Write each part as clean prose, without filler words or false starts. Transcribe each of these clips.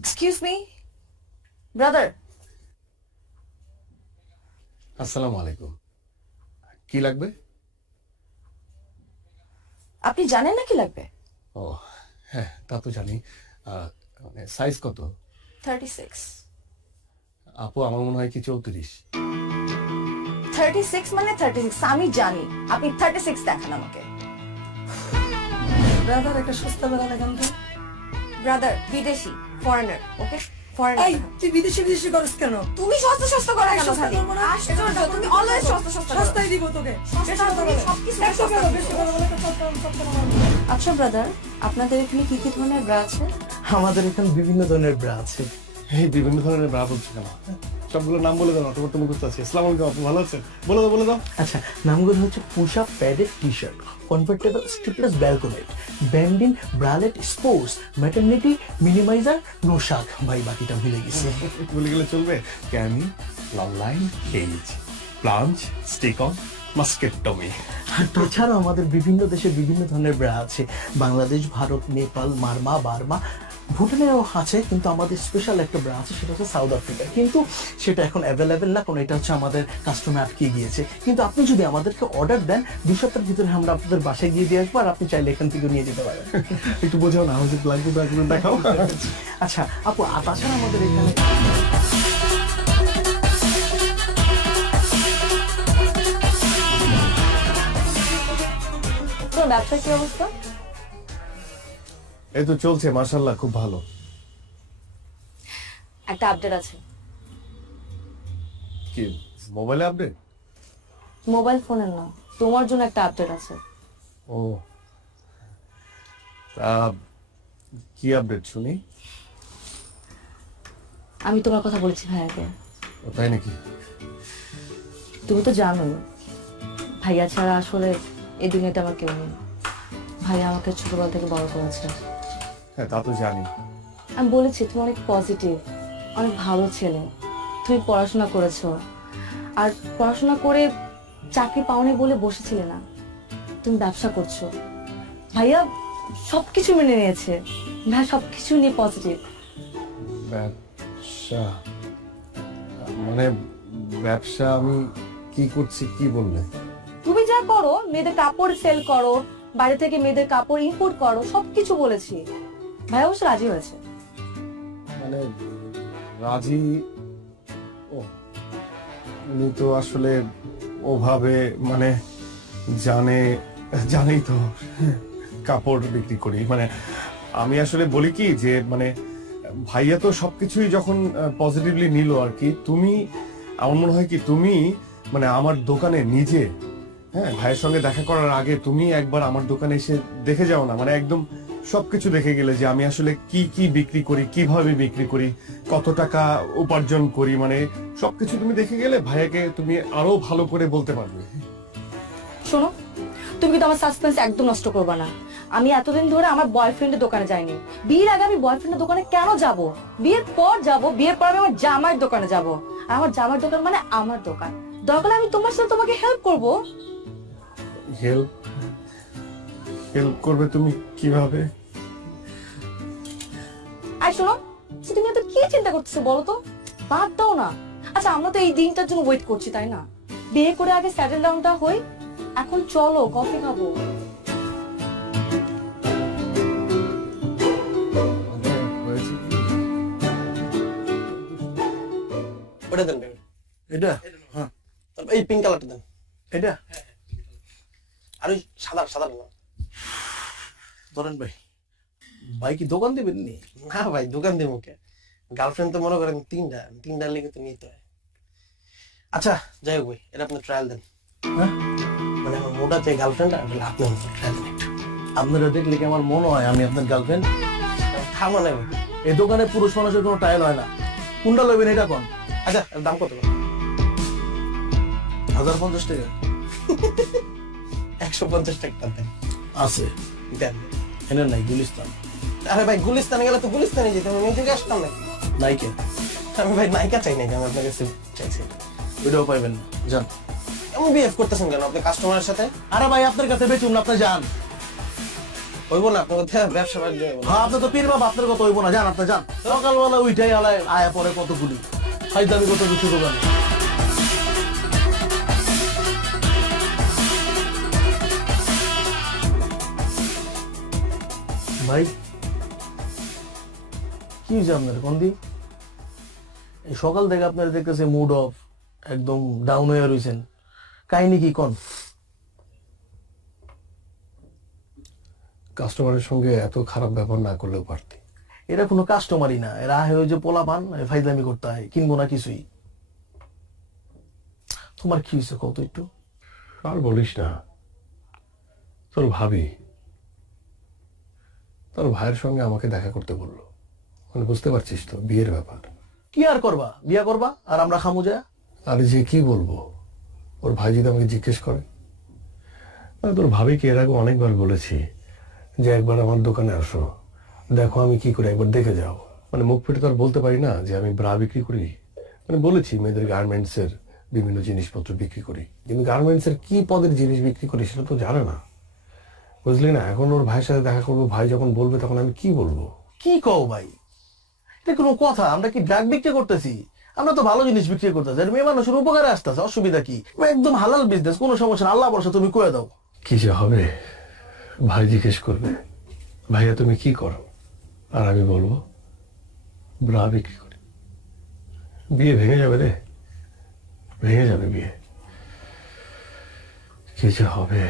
Excuse me brother. আসসালামু আলাইকুম। কি লাগবে? আপনি জানেন না কি লাগবে? ও হ্যাঁ, তা তো জানি। মানে সাইজ কত? 36। আপু আমার মনে হয় কি 34। 36 মানে 36, আমি জানি। আপনি 36 দেখান আমাকে। ব্রাদার একটা সস্তা বেলা দেখান তো। ব্রাদার বিদেশি, ফরেনার, ওকে? এই ফরেনার। তুই বিদেশি বিদেশি করস কেন? তুমি সস্তা সস্তা করে কেন সস্তা খালি? করবো না। আশ্চর্য, তুমি অলওয়েজ সস্তা সস্তা করো। সস্তাই দিব তোকে। সস্তা বেশি কথা তুমি বলে। সবকিছু একশো সস্তা কেন? দিচ্ছ। বেশি কথা বলে তো সস্তা বলে। আচ্ছা ব্রাদার, আপনাদের এখানে কি কি ধরনের ব্রা আছে? আমাদের এখানে বিভিন্ন ধরনের ব্রা আছে। এই বিভিন্ন ধরনের ব্রা বলছো কেন? সবগুলো নাম বলে দাও, তোমার তো মুখস্থ আছে। আসসালামু আলাইকুম আপু, ভালো আছেন? বলে দাও। আচ্ছা, নামগুলো হচ্ছে push up padded T shirt, comfortable strapless balconette, bandeau bralette sports, maternity minimizer, নোশাক। ভাই বাকিটা ভুলে গেছি। বলে গেলে চলবে। ক্যানি, long line, cage, plunge, stick on, mastectomy. আর তাছাড়া আমাদের বিভিন্ন দেশে বিভিন্ন ধরনের ব্রা আছে। বাংলাদেশ, ভারত, নেপাল, মারমা, বার্মা, ভুটানেও আছে, কিন্তু আমাদের স্পেশাল একটা ব্রা আছে, সেটা হচ্ছে সাউথ আফ্রিকা। কিন্তু সেটা এখন অ্যাভেলেবেল না, কারণ এটা হচ্ছে আমাদের কাস্টমে আটকে গিয়েছে। কিন্তু আপনি যদি আমাদেরকে অর্ডার দেন, 2 সপ্তাহের ভিতরে আমরা আপনাদের বাসায় গিয়ে দিয়ে আসবো, আর আপনি চাইলে এখান থেকে নিয়ে যেতে পারেন। একটু বোঝাও না, আমাদের লাগবে ব্রাগুলো দেখাও। আচ্ছা আপু, আর তাছাড়া আমাদের এখানে তোর ব্যবসার কি অবস্থা? এই তো চলছে মাশাআল্লাহ, খুব ভালো। একটা আপডেট আছে। কি মোবাইলে আপডেট? মোবাইল ফোনের না, তোমার জন্য একটা আপডেট আছে। ও তা কি আপডেট শুনি? আমি তোমার কথা বলেছি ভাইয়াকে। ও তাই নাকি? তুমি তো জানোই ভাইয়া ছাড়া আসলে এই দুনিয়াতে আমার কেউ নেই। ভাইয়া আমাকে ছোটবেলা থেকে বড় করেছে। হ্যাঁ তা তো জানি। আমি বলেছি তুমি অনেক পজিটিভ, অনেক ভালো ছেলে। তুমি পড়াশোনা করেছো, আর পড়াশোনা করে চাকরি পাওনি বলে বসেছিলে না, তুমি ব্যবসা করছো। ভাইয়া সবকিছু মেনে নিয়েছে, ভাইয়া সবকিছু নিয়ে পজিটিভ। ব্যবসা মানে ব্যবসা আমি কি করছি কি বললে? তুমি যা করো, মেয়েদের কাপড় সেল করো, বাইরে থেকে মেয়েদের কাপড় ইম্পোর্ট করো, সবকিছু বলেছি। ভাইয়া অবশ্য রাজি হয়েছে। মানে রাজি? ও উনি তো আসলে ওভাবে মানে জানেই তো কাপড় বিক্রি করি। মানে আমি আসলে বলি কি যে মানে ভাইয়া তো সবকিছুই যখন পজিটিভলি নিল আর কি, তুমি আমার মনে হয় কি তুমি মানে আমার দোকানে নিজে, হ্যাঁ ভাইয়ের সঙ্গে দেখা করার আগে তুমি একবার আমার দোকানে এসে দেখে যাও না। মানে একদম সবকিছু দেখে গেলে যে আমি আসলে কি কি বিক্রি করি, কিভাবে বিক্রি করি, কত টাকা উপার্জন করি, মানে সবকিছু তুমি দেখে গেলে ভাইয়াকে তুমি আরো ভালো করে বলতে পারবে। শোনো, তুমি কিন্তু আমার সাসপেন্স একদম নষ্ট করবে না। আমি এতদিন ধরে আমার বয়ফ্রেন্ডের দোকানে যাইনি। বিয়ের আগে আমি বয়ফ্রেন্ডের দোকানে কেন যাব? বিয়ের পর যাব, বিয়ের পর আমি আমার জামাইয়ের দোকানে যাব। আর আমার জামাইয়ের দোকান মানে আমার দোকান। দরকার আমি তোমার সাথে তোমাকে হেল্প করব। হেল্প করবে তুমি কিভাবে? আর শোনো, তুমি এত কি চিন্তা করতেছো বলো তো? বাদ দাও না। আচ্ছা, আমরা তো এই দিনটার জন্য ওয়েট করছি, তাই না? বিয়ে করে আগে সেটেল ডাউনটা হই। এখন চলো কফি খাবো। ওটা দেন ভাই। এটা হ্যাঁ, তারপর এই পিঙ্ক কালারটা দেন। এটা আর ওই সাদা সাদা না। ধরেন ভাই। ভাই কি দোকান দিবেন নি? না ভাই, দোকান দিয়ে মুখে গার্লফ্রেন্ড তো মনে করেন তিনটা লেগে তো নিতে হয়। আচ্ছা যাই হোক ভাই, এটা আপনি ট্রায়াল দেন। হ্যাঁ, মানে আমার মোটা যে গার্লফ্রেন্ড আপনি ট্রায়াল দেন একটু। আপনারা দেখলে কি আমার মনে হয় আমি আপনার গার্লফ্রেন্ড? থামা নাই ভাই। এই দোকানে পুরুষ মানুষের কোনো ট্রায়াল হয় না। কোনটা লইবেন এটা কোন? আচ্ছা, এর দাম কত? 1050 টাকা 150 টাকা দেন। আছে। দেন। এনে নাই গুলিস্তান। আরে ভাই, গুলিস্তানে গেলে তো গুলিস্তানে যেতে হবে, আমি থেকে আসতাম নাকি? নাইকে আমি ভাই নায়িকা চাই নাকি, আমি আপনার কাছে চাইছি। ওইটাও পাইবেন না, যান। এমন বিহেভ করতেছেন কেন আপনি কাস্টমারের সাথে? আরে ভাই আপনার কাছে বেচুন না, আপনি যান। হইব না আপনার কথা, ব্যবসা বাণিজ্য হইব না। হ্যাঁ আপনি তো পীর বাবা, আপনার কথা হইব না, যান আপনি যান। সকালবেলা উইটাই আলায় আয়া পরে কতগুলি ফাইদামি কত কিছু দোকানে। ভাই কি হয়েছে আপনার কন্দি? এই সকাল থেকে আপনার দেখতেছে মুড অফ, একদম ডাউন হয়ে রয়েছেন, কাহিনী কি কন? কাস্টমারের সঙ্গে এত খারাপ ব্যবহার না করলেও পারতি। এরা কোনো কাস্টমারই না, এরা হয়ে যে পোলা পান ফাইদামি করতে হয়, কিনবো না কিছুই। তোমার কি হয়েছে কত একটু? আর বলিস না, তোর ভাবি তোর ভাইয়ের সঙ্গে আমাকে দেখা করতে বললো। মানে বুঝতে পারছিস তো, বিয়ের ব্যাপার। কি আর করবা, বিয়া করবা আর আমরা খামু যায়। আরে যে কি বলবো, ওর ভাই যদি আমাকে জিজ্ঞেস করে। তোর ভাবিকে এর আগে অনেকবার বলেছি যে একবার আমার দোকানে আসো, দেখো আমি কি করি, একবার দেখে যাও। মানে মুখ ফিটে তো আর বলতে পারি না যে আমি ব্রা বিক্রি করি। মানে বলেছি মেয়েদের গার্মেন্টস এর বিভিন্ন জিনিসপত্র বিক্রি করি, কিন্তু গার্মেন্টস এর কি পদের জিনিস বিক্রি করি সেটা তো জানে না, বুঝলি না। এখন ওর ভাইয়ের সাথে দেখা করবো, ভাই যখন বলবে তখন আমি কি বলবো? কি কও ভাই, এটা কোনো কথা? আমরা কি ড্রাগ বিক্রি করতেছি? আমরা তো ভালো জিনিস বিক্রি করতেছি, আর মেয়ে মানুষের উপকারে আসতেছে, অসুবিধা কি? একদম হালাল বিজনেস, কোনো সমস্যা না, আল্লাহ বর্ষা তুমি কয়ে দাও। কি যে হবে, ভাই জিজ্ঞেস করবে ভাইয়া তুমি কি করো, আর আমি বলবো ব্রা বিক্রি করি। বিয়ে ভেঙে যাবে রে, ভেঙে যাবে বিয়ে। কি যে হবে।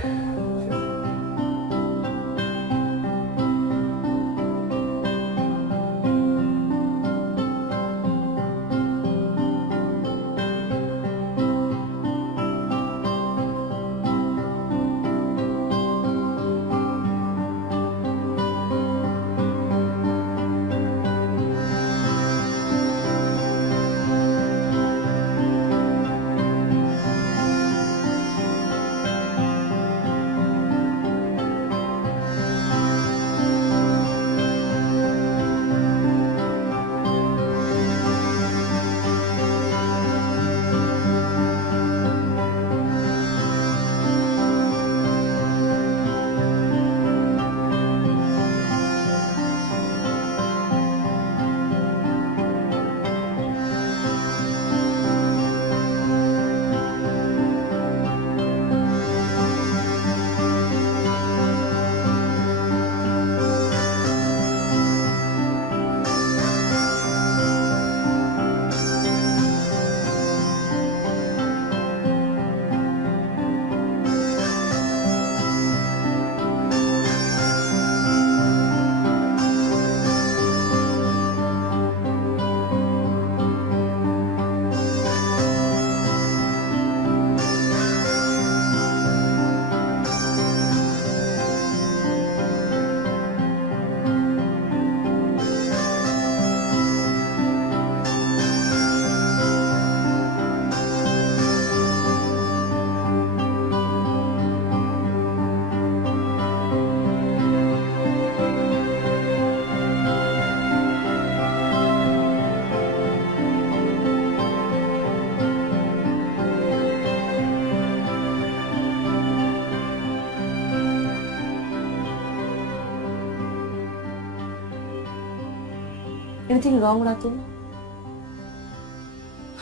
Anything wrong Ratul?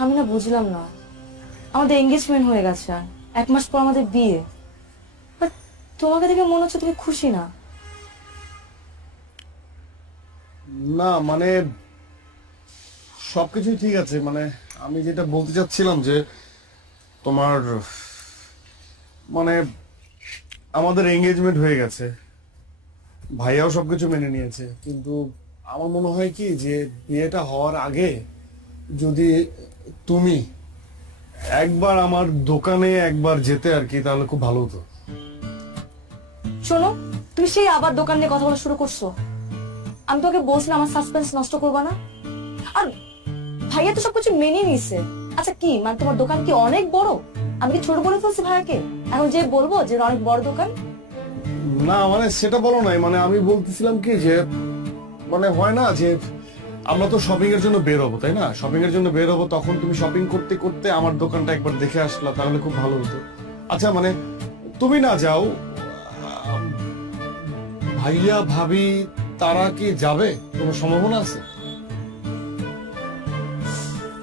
আমি না বুঝলাম না, আমাদের এঙ্গেজমেন্ট হয়ে গেছে, 1 মাস পর আমাদের বিয়ে, বাট তোমাকে দেখে মনে হচ্ছে তুমি খুশি না। না মানে সবকিছুই ঠিক আছে, মানে আমি যেটা বলতে চাচ্ছিলাম যে তোমার মানে আমাদের এঙ্গেজমেন্ট হয়ে গেছে, ভাইয়াও সবকিছু মেনে নিয়েছে, কিন্তু আমার মনে হয় কি যে বিয়েটা হওয়ার আগে যদি তুমি একবার আমার দোকানে একবার যেতে আর কি, তাহলে খুব ভালো হতো। শোনো, তুমি সেই আবার দোকান নিয়ে কথা বলা শুরু করছো। আমি তোকে বলছিলাম আমার সাসপেন্স নষ্ট করবা না, আর ভাইয়া তো সবকিছু মেনে নিছে। আচ্ছা কি মানে তোমার দোকান কি অনেক বড়? আমি কি ছোট বলে ফেলছি ভাইয়াকে? এখন যে বলবো যে অনেক বড় দোকান? না মানে সেটা বলো নাই, মানে আমি বলতেছিলাম কি যে মানে হয় না যে আমরা তো শপিং এর জন্য বের হবো, তাই না? শপিং এর জন্য বের হবো, তখন তুমি শপিং করতে করতে আমার দোকানটা একবার দেখে আসলা, তাহলে খুব ভালো হতো। আচ্ছা মানে তুমি না যাও, ভাইয়া ভাবি তারা কি যাবে, কোনো সম্ভাবনা আছে?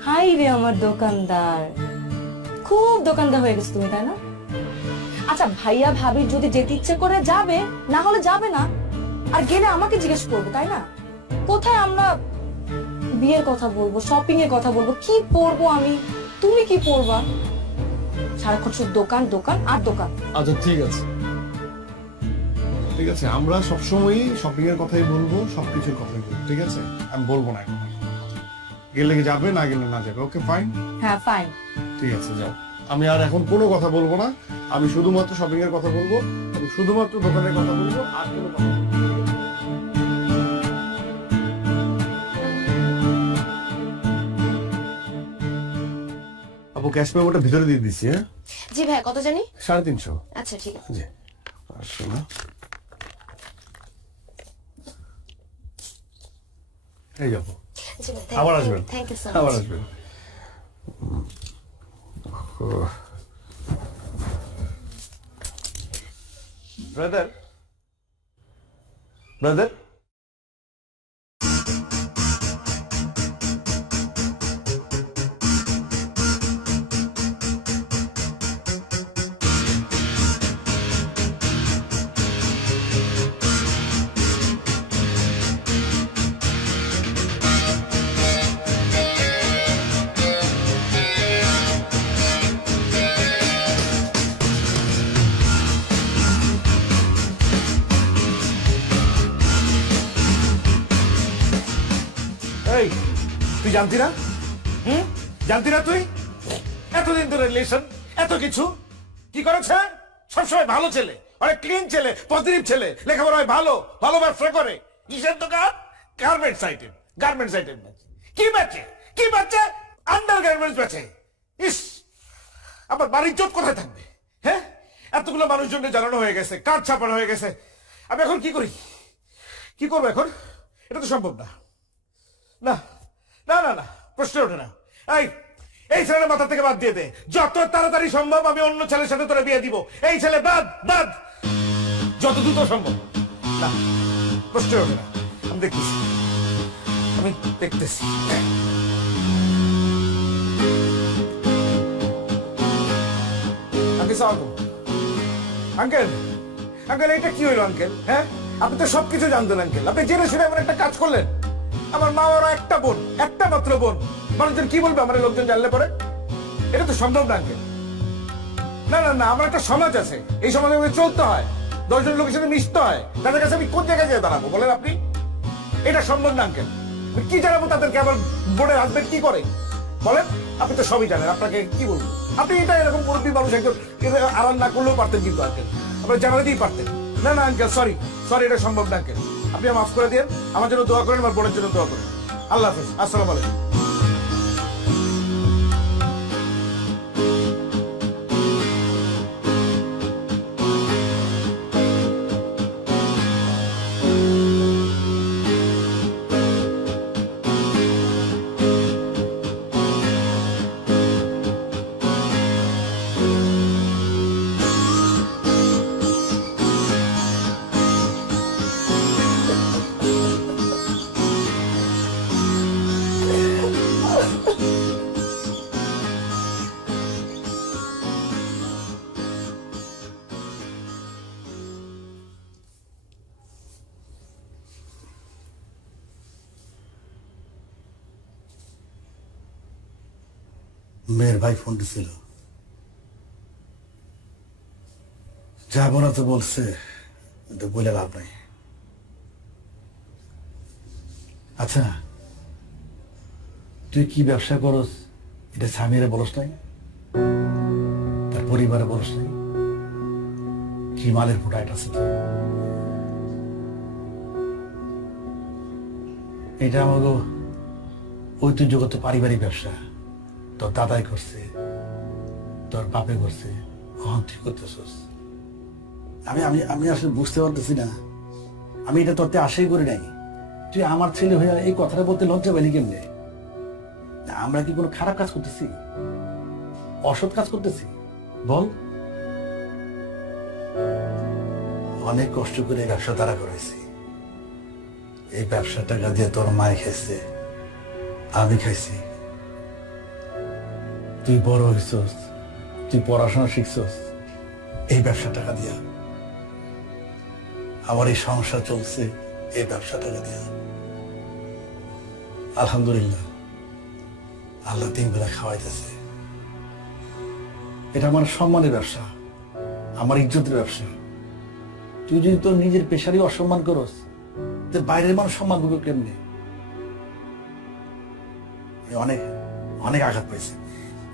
হাই রে আমার দোকানদার, খুব দোকানদার হয়ে গেছে তুমি, তাই না? আচ্ছা ভাইয়া ভাবির যদি যেতে ইচ্ছে করে যাবে, না হলে যাবে না। আর গেলে আমাকে জিজ্ঞেস করবে, তাই না? কোথায় আমরা বিয়ের কথা বলবো, শপিং এর কথা বলবো, কি পরবো আমি, তুমি কি পরবা? সারাক্ষণ শুধু দোকান দোকান আর দোকান। আচ্ছা ঠিক আছে, ঠিক আছে, আমরা সবসময়ই শপিং এর কথাই বলবো, সবকিছুর কথাই বলবো, ঠিক আছে? আমি বলবো না এখন, গেলে কি যাবে, না গেলে না যাবে। ওকে ফাইন, হ্যাঁ ফাইন। ঠিক আছে, যাও। আমি আর এখন কোনো কথা বলবো না, আমি শুধুমাত্র শপিং এর কথা বলবো এবং শুধুমাত্র দোকানের কথা বলবো, আর কোনো কথা বলবো না। আপু ক্যাশ মেমোটা ভিতরে দিয়ে দিচ্ছি। হ্যাঁ, জি ভাই, কত জানি? 350। আচ্ছা ঠিক আছে। জি, আসো না, এই যাবো, জি ভাই, আবার আসবেন, থ্যাংক ইউ সো আবার মাচ। আসবেন। ব্রাদার, ব্রাদার, এই তুই জানতি না? জানতি না তুই? এতদিন ধরে রিলেশন, এত কিছু কি করেছে? সবসময় ভালো ছেলে, অনেক ক্লিন ছেলে, পজিটিভ ছেলে, লেখাপড়ায় ভালো, ভালো ব্যবসা করে। কিসের দোকান? গার্মেন্টস আইটেম, গার্মেন্টস আইটেম বেচে। কি বেচে? কি বেচে? আন্ডার গার্মেন্টস বেচে। ইস, আবার বাড়ির চোট কোথায় থাকবে? হ্যাঁ, এতগুলো মানুষজনকে জানানো হয়ে গেছে, কার্ড ছাপানো হয়ে গেছে। আমি এখন কি করি? কি করবো এখন? এটা তো সম্ভব না। না না না না, প্রশ্ন ওঠে না। এই এই ছেলের মাথা থেকে বাদ দিয়ে দে, যত তাড়াতাড়ি সম্ভব আমি অন্য ছেলের সাথে তোরা বিয়ে দিব। এই ছেলে বাদ, বাদ, যত দ্রুত সম্ভব। না, প্রশ্ন ওঠে না। আমি দেখতেছি, আমি দেখতেছি। আঙ্কেল, আঙ্কেল এটা কি হইল আঙ্কেল? হ্যাঁ, আপনি তো সবকিছু জানতেন আঙ্কেল, আপনি জেনে শুনে এমন একটা কাজ করলেন। আমার মা ওরা একটা বোন, একটা মাত্র বোন, মানুষজন কি বলবে আমার লোকজন জানলে পরে? এটা তো সম্ভব না আঙ্কেল। না না না, আমার একটা সমাজ আছে, এই সমাজে আমাকে চলতে হয়, 10 জন লোকের সাথে মিশতে হয়, তাদের কাছে আমি কোন জায়গায় যেয়ে দাঁড়াবো বলেন আপনি? এটা সম্ভব না আঙ্কেল। কি জানাবো তাদেরকে আমার বোনের হাজবেন্ড কি করে বলেন? আপনি তো সবই জানেন, আপনাকে কি বলবো? আপনি এটা এরকম মুরব্বী মানুষ একজন আড়াল না করলেও পারতেন কিন্তু আঙ্কেল, আপনার জানাতেই পারতেন। না না আঙ্কেল, সরি সরি, এটা সম্ভব না আঙ্কেল। আপনি মাফ করে দিন, আমার জন্য দোয়া করেন, আমার বোনের জন্য দোয়া করেন। আল্লাহ হাফেজ, আসসালামু আলাইকুম। মেয়ের ভাই ফোন দিছিল, যাবো না তো বলছে, কিন্তু বলে লাভ নাই। আচ্ছা, তুই কি ব্যবসা করস এটা স্বামীরে বলস নাই, তার পরিবারে বলস নাই? কি মালের ফুটাইট আছে তো? এটা আমাকে ঐতিহ্যগত পারিবারিক ব্যবসা। তোর দাদাই করছে, তোর বাপে করছে, কখন তুই করতেছস? আমি আমি আমি আসলে বুঝতে পারতেছি না, আমি এটা তোরতে আশাই করি নাই। তুই আমার ছেলে হয়ে এই কথাটা বলতে লজ্জা পেলি কেমনে? আমরা কি কোনো খারাপ কাজ করতেছি, অসৎ কাজ করতেছি বল? ও অনেক কষ্ট করে এই ব্যবসা দাঁড়া করাইছি। এই ব্যবসা টাকা দিয়ে তোর মায় খাইছে, আমি খাইছি। তুই বড় হইছস, তুই পড়াশোনা শিখছস এই ব্যবসা টাকা দিয়া। আমার এই সংসার চলছে এই ব্যবসা টাকা দিয়া। আলহামদুলিল্লাহ, আল্লাহ 3 বেলা খাওয়াইতেছে। এটা আমার সম্মানের ব্যবসা, আমার ইজ্জতের ব্যবসা। তুই যদি তোর নিজের পেশারই অসম্মান করস, তো বাইরের মানুষ সম্মান করবে কেমনি? আমি অনেক অনেক আঘাত পাইছি।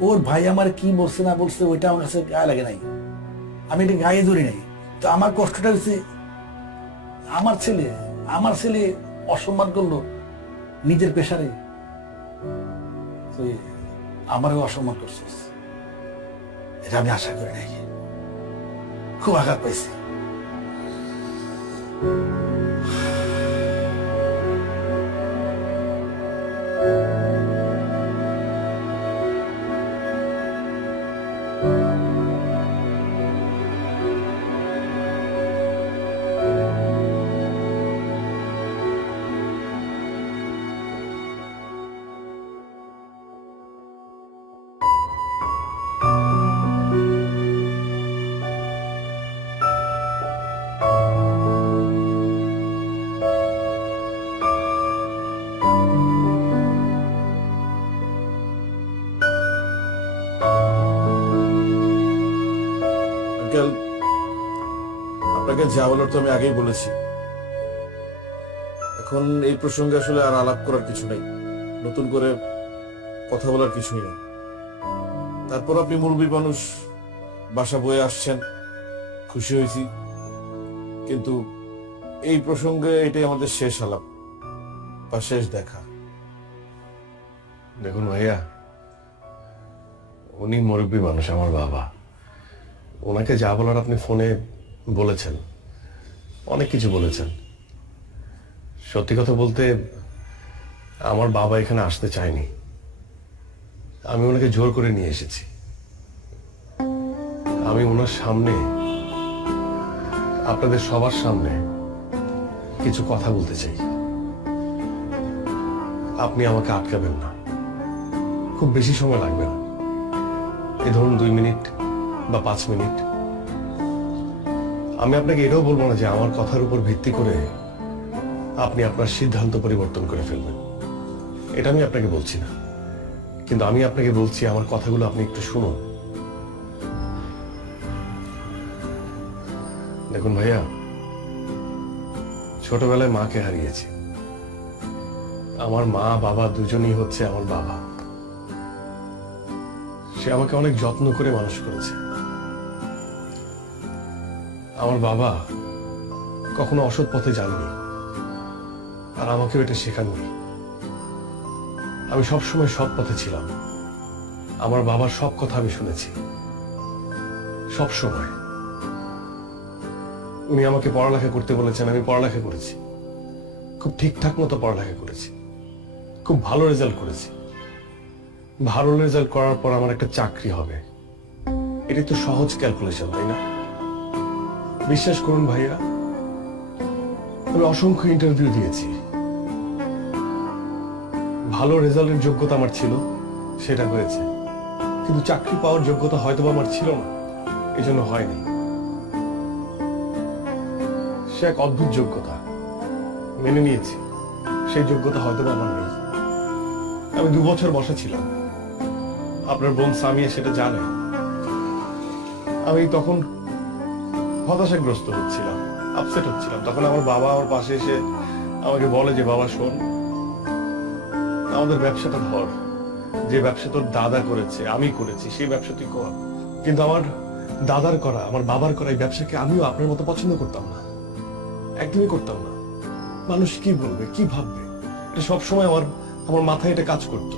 ওর ভাই আমার কি বলছে না বলছে ওইটা আমার কাছে গায়ে লাগে নাই, আমি এটা গায়ে ধরি নাই। তো আমার কষ্টটা হচ্ছে আমার ছেলে অসম্মান করলো নিজের পেশারে, তুই আমারও অসম্মান করছিস। এটা আমি আশা করি নাই, খুব আঘাত পাইছি। আঙ্কেল, আপনাকে যা বলার তো আমি আগেই বলেছি। এখন এই প্রসঙ্গে আসলে আর আলাপ করার কিছু নেই, নতুন করে কথা বলার কিছুই নেই। তারপর আপনি মুরব্বী মানুষ, বাসা বয়ে আসছেন, খুশি হয়েছি। কিন্তু এই প্রসঙ্গে এটাই আমাদের শেষ আলাপ বা শেষ দেখা। দেখুন ভাইয়া, উনি মুরব্বী মানুষ, আমার বাবা। ওনাকে যা বলার আপনি ফোনে বলেছেন, অনেক কিছু বলেছেন। সত্যি কথা বলতে আমার বাবা এখানে আসতে চায়নি, আমি ওনাকে জোর করে নিয়ে এসেছি। আমি ওনার সামনে, আপনাদের সবার সামনে কিছু কথা বলতে চাই। আপনি আমাকে আটকাবেন না, খুব বেশি সময় লাগবে না, এই ধরুন 2 মিনিট বা 5 মিনিট। আমি আপনাকে এটাও বলবো না যে আমার কথার উপর ভিত্তি করে আপনি আপনার সিদ্ধান্ত পরিবর্তন করে ফেলবেন, এটা আমি আপনাকে বলছি না। কিন্তু আমি আপনাকে বলছি, আমার কথাগুলো আপনি একটু শুনুন। দেখুন ভাইয়া, ছোটবেলায় মাকে হারিয়েছি। আমার মা বাবা দুজনেই হচ্ছে আমার বাবা। সে আমাকে অনেক যত্ন করে মানুষ করেছে। আমার বাবা কখনো অসৎ পথে যাননি, আর আমাকেও এটা শেখাননি। আমি সবসময় সৎ পথে ছিলাম। আমার বাবার সব কথা আমি শুনেছি, সব সময়। উনি আমাকে পড়ালেখা করতে বলেছেন, আমি পড়ালেখা করেছি, খুব ঠিকঠাক মতো পড়ালেখা করেছি, খুব ভালো রেজাল্ট করেছি। ভালো রেজাল্ট করার পর আমার একটা চাকরি হবে, এটি তো সহজ ক্যালকুলেশন, তাই না? বিশ্বাস করুন ভাইয়া, আমি অসংখ্য ইন্টারভিউ দিয়েছি। ভালো রেজাল্টের যোগ্যতা আমার ছিল, সেটা হয়েছে। কিন্তু চাকরি পাওয়ার যোগ্যতা হয়তো আমার ছিল না, এই জন্য হয়নি। সে এক অদ্ভুত যোগ্যতা, মেনে নিয়েছি। সেই যোগ্যতা হয়তো আমার নেই। আমি 2 বছর বসা ছিলাম, আপনার বোন সামিয়া সেটা জানে। আমি তখন হতাশাগ্রস্ত হচ্ছিলাম, আপসেট হচ্ছিলাম। তখন আমার বাবা আমার পাশে এসে আমাকে বলে যে, বাবা শোন, আমাদের ব্যবসাটা ধর, যে ব্যবসা তোর দাদা করেছে, আমি করেছি, সেই ব্যবসা তুই কর। কিন্তু আমার দাদার করা, আমার বাবার করা এই ব্যবসাকে আমিও আপনার মতো পছন্দ করতাম না, একদমই করতাম না। মানুষ কি বলবে, কি ভাববে, এটা সবসময় আমার মাথায় এটা কাজ করতো।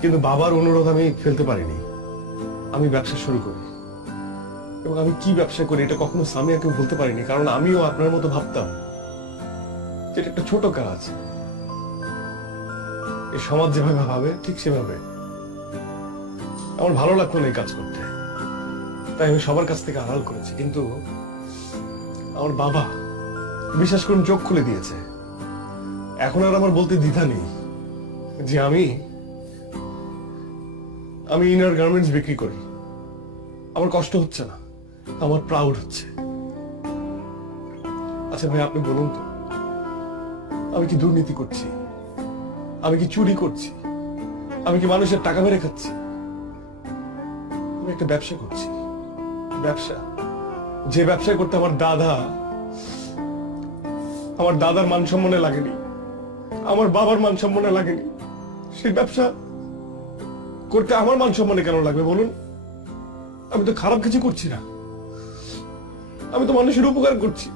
কিন্তু বাবার অনুরোধ আমি ফেলতে পারিনি, আমি ব্যবসা শুরু করি। এবং আমি কি ব্যবসা করি এটা কখনো সামিয়াকে বলতে পারিনি, কারণ আমিও আপনার মতো ভাবতাম যেটা একটা ছোট কাজ। এই সমাজ যেভাবে ভাবে ঠিক সেভাবে। আমার ভালো লাগতো না এই কাজ করতে। তাই আমি সবার কাছ থেকে আড়াল করেছি, কিন্তু আমার বাবা বিশ্বাস করুন চোখ খুলে দিয়েছে। এখন আর আমার বলতে দ্বিধা নেই যে আমি ইনার গার্মেন্টস বিক্রি করি। আমার কষ্ট হচ্ছে না, আমার প্রাউড হচ্ছে। আচ্ছা ভাই, আপনি বলুন তো, আমি কি দুর্নীতি করছি? আমি কি চুরি করছি? আমি কি মানুষের টাকা মেরে খাচ্ছি? আমি একটা ব্যবসা করছি, ব্যবসা, যে ব্যবসা করতে আমার দাদার মান সম্মানে লাগেনি, আমার বাবার মান সম্মানে লাগেনি, সেই ব্যবসা করতে আমার মান সম্মানে কেন লাগবে বলুন? আমি তো খারাপ কিছু করছি না, আমি তো মানুষের উপকার করছি।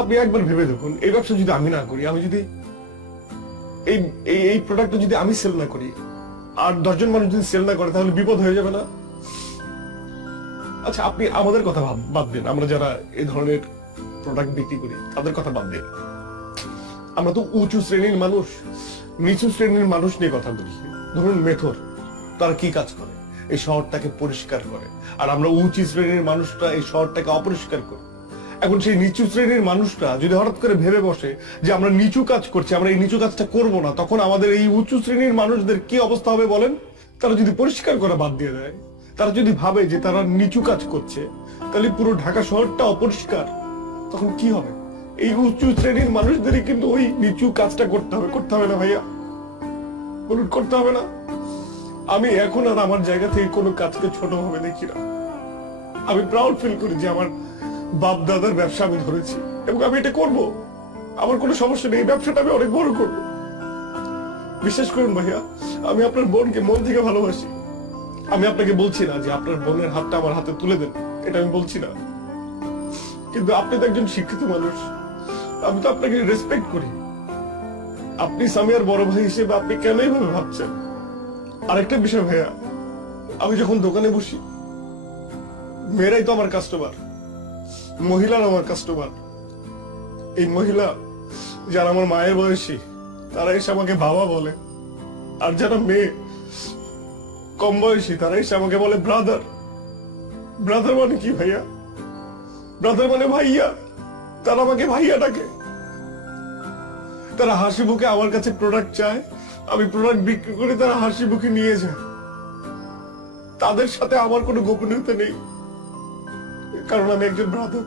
আপনি একবার ভেবে দেখুন, এই ব্যবসা যদি আমি না করি, আমি যদি এই প্রোডাক্টটা যদি আমি সেল না করি, আর 10 জন মানুষ যদি সেল না করে, তাহলে বিপদ হয়ে যাবে না? আচ্ছা, আপনি আমাদের কথা বাদ দিন, আমরা যারা এই ধরনের প্রোডাক্ট বিক্রি করি তাদের কথা বাদ দিন। আমরা তো উঁচু শ্রেণীর মানুষ, নিচু শ্রেণীর মানুষ নিয়ে কথা বলি। ধরুন মেথর, তারা কি কাজ করে? এই শহরটাকে পরিষ্কার করে। আর আমরা উঁচু শ্রেণীর মানুষটা এই শহরটাকে অপরিষ্কার করি। এখন সেই নিচু শ্রেণীর মানুষটা যদি হঠাৎ করে ভেবে বসে যে আমরা নিচু কাজ করছি, আমরা এই নিচু কাজটা করব না, তখন আমাদের এই উঁচু শ্রেণীর মানুষদের কি অবস্থা হবে বলেন? তারা যদি পরিষ্কার করা বাদ দিয়ে দেয়, তারা যদি ভাবে যে তারা নিচু কাজ করছে, তাহলে পুরো ঢাকা শহরটা অপরিষ্কার, তখন কি হবে? এই উঁচু শ্রেণীর মানুষদেরই কিন্তু ওই নিচু কাজটা করতে হবে না ভাইয়া? বলুন, করতে হবে না? আমি এখন আর আমার জায়গা থেকে কোনো কাজকে ছোট ভাবে দেখি না। আমি প্রাউড ফিল করি যে আমার বাপ দাদার ব্যবসা আমি ধরেছি, এবং আমি এটা করব। আমার কোনো সমস্যা নেই, এই ব্যবসাটা আমি অনেক বড় করব। বিশ্বাস করুন ভাইয়া, আমি আপনার বোনকে মন থেকে ভালোবাসি। আমি আপনাকে বলছি না যে আপনার বোনের হাতটা আমার হাতে তুলে দেন, এটা আমি বলছি না। কিন্তু আপনি তো একজন শিক্ষিত মানুষ, আমি তো আপনাকে রেসপেক্ট করি। আপনি সামিয়ার বড় ভাই হিসেবে আপনি কেন এইভাবে ভাবছেন? আরেকটা বিষয় ভাইয়া, আমি যখন দোকানে বসি, মেয়েরাই তো আমার কাস্টমার, মহিলারা আমার কাস্টমার। এই মহিলা যারা আমার মায়ের বয়সী, তারা এসে আমাকে বাবা বলে। আর যারা মেয়ে কম বয়সী, তারা এসে আমাকে বলে ব্রাদার। ব্রাদার মানে কি ভাইয়া? ব্রাদার মানে ভাইয়া। তারা আমাকে ভাইয়া ডাকে। তারা হাসি মুখে আমার কাছে প্রোডাক্ট চায়, আমি প্রোডাক্ট বিক্রি করে তারা হাসি মুখে নিয়ে যায়। তাদের সাথে আমার কোনো গোপনীয়তা নেই, কারণ আমি একজন ব্রাদার,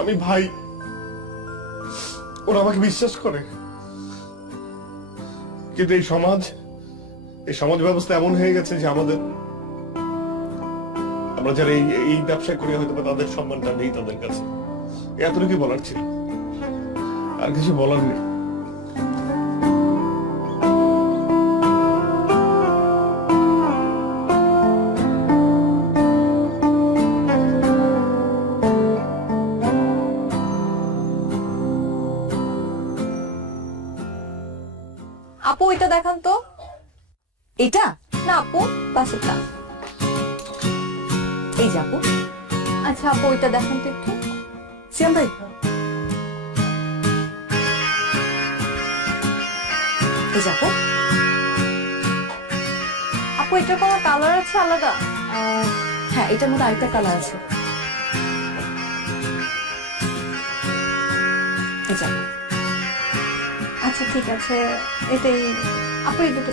আমি ভাই। ওরা আমাকে বিশ্বাস করে। কিন্তু এই সমাজ ব্যবস্থা এমন হয়ে গেছে যে আমরা যারা এই ব্যবসা করি, হয়তো তাদের সম্মানটা নেই তাদের কাছে। এতটুকু বলার ছিল, আর কিছু বলার নেই। আপু এটা দেখান তো। এটা না আপু, পাশেরটা। এই যে আপু। আচ্ছা আপু এটা দেখান তো একটু। সিয়াম ভাই, এই যে আপু। আপু এটার কোনো কালার আছে আলাদা? হ্যাঁ, এটার মধ্যে আরেকটা কালার আছে। এই যে আপু। আচ্ছা ঠিক আছে, এটাই আপু, এই দুটো